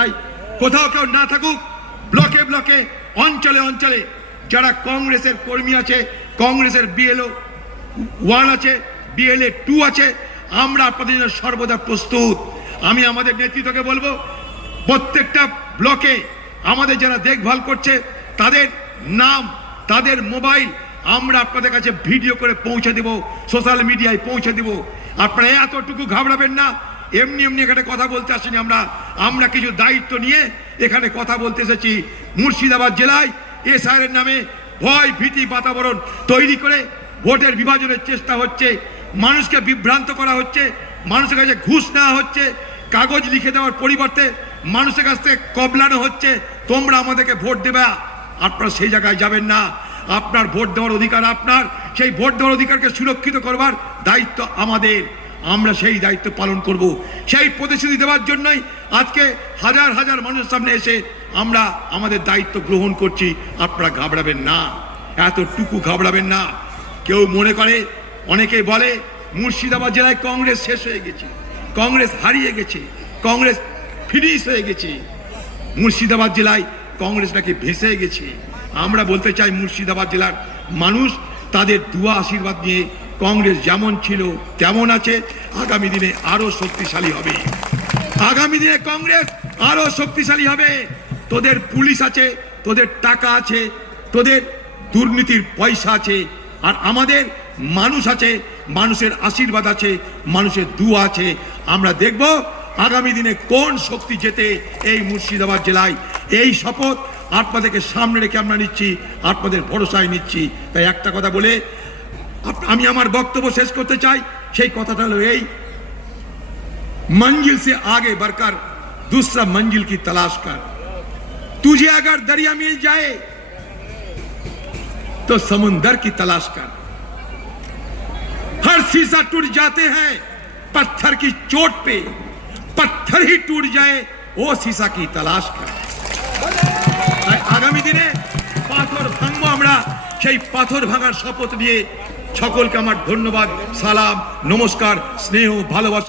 তাই কোথাও কেউ না থাকুক ব্লকে ব্লকে অঞ্চলে অঞ্চলে যারা কংগ্রেসের কর্মী আছে, কংগ্রেসের বিএলও ওয়ান আছে বিএলএ টু আছে, আমরা আপনাদের জন্য সর্বদা প্রস্তুত। আমি আমাদের নেতৃত্বকে বলব, প্রত্যেকটা ব্লকে আমাদের যারা দেখভাল করছে, তাদের নাম, তাদের মোবাইল আমরা আপনাদের কাছে ভিডিও করে পৌঁছে দেব সোশ্যাল মিডিয়ায় পৌঁছে দেব। আপনারা এতটুকু ঘাবড়াবেন না এমনি এমনি এখানে কথা বলতে আসিনি আমরা। আমরা কিছু দায়িত্ব নিয়ে এখানে কথা বলতে এসেছি। মুর্শিদাবাদ জেলায় এসআর নামে ভয়, ভীতি, বাতাবরণ তৈরি করে ভোটের বিভাজনের চেষ্টা হচ্ছে। মানুষকে বিভ্রান্ত করা হচ্ছে। মানুষের কাছে ঘুষ নেওয়া হচ্ছে। কাগজ লিখে দেওয়ার পরিবর্তে মানুষের কাছ থেকে কবলানো হচ্ছে। তোমরা আমাদেরকে ভোট দেবে। আপনারা সেই জায়গায় যাবেন না। আপনার ভোট দেওয়ার অধিকার আপনার। সেই ভোট দেওয়ার অধিকারকে সুরক্ষিত করবার দায়িত্ব আমাদের। আমরা সেই দায়িত্ব পালন করব। সেই প্রতিশ্রুতি দেওয়ার জন্যই আজকে হাজার হাজার মানুষের সামনে এসে আমরা আমাদের দায়িত্ব গ্রহণ করছি। আপনারা ঘাবড়াবেন না। এতটুকু ঘাবড়াবেন না। কেউ মনে করে, অনেকে বলে, মুর্শিদাবাদ জেলায় কংগ্রেস শেষ হয়ে গেছে, কংগ্রেস হারিয়ে গেছে, কংগ্রেস ফিনিশ হয়ে গেছে। মুর্শিদাবাদ জেলায় কংগ্রেস নাকি ভেসে গেছে? আমরা বলতে চাই, মুর্শিদাবাদ জেলার মানুষ তাদের দুয়া আশীর্বাদ নিয়ে কংগ্রেস যেমন ছিল, তেমন আছে। আগামী দিনে আরও শক্তিশালী হবে। আগামী দিনে কংগ্রেস আরও শক্তিশালী হবে। তোদের পুলিশ আছে, তোদের টাকা আছে, তোদের দুর্নীতির পয়সা আছে, আর আমাদের মানুষ আছে, মানুষের আশীর্বাদ আছে, মানুষের দুয়া আছে। আমরা দেখব আগামী দিনে কোন শক্তি যেতে এই মুর্শিদাবাদ জেলায়। এই শপথ আপনাদেরকে সামনে রেখে আমরা নিচ্ছি, আপনাদের ভরসায় নিচ্ছি। তাই একটা কথা বলে আমি আমার বক্তব্য শেষ করতে চাই সেই কথাটা হলো এই मंजिल से आगे बढ़कर दूसरा मंजिल की तलाश कर तुझे अगर दरिया मिल जाए तो समुंदर की तलाश कर हर शीशा टूट जाते हैं पत्थर की चोट पे पत्थर ही टूट जाए वो शीशा की तलाश कर তাই আগামী দিনে পাথর ভাঙবো আমরা সেই পাথর ভাঙার শপথ নিয়ে সকলকে আমার ধন্যবাদ সালাম নমস্কার স্নেহ ভালোবাসা।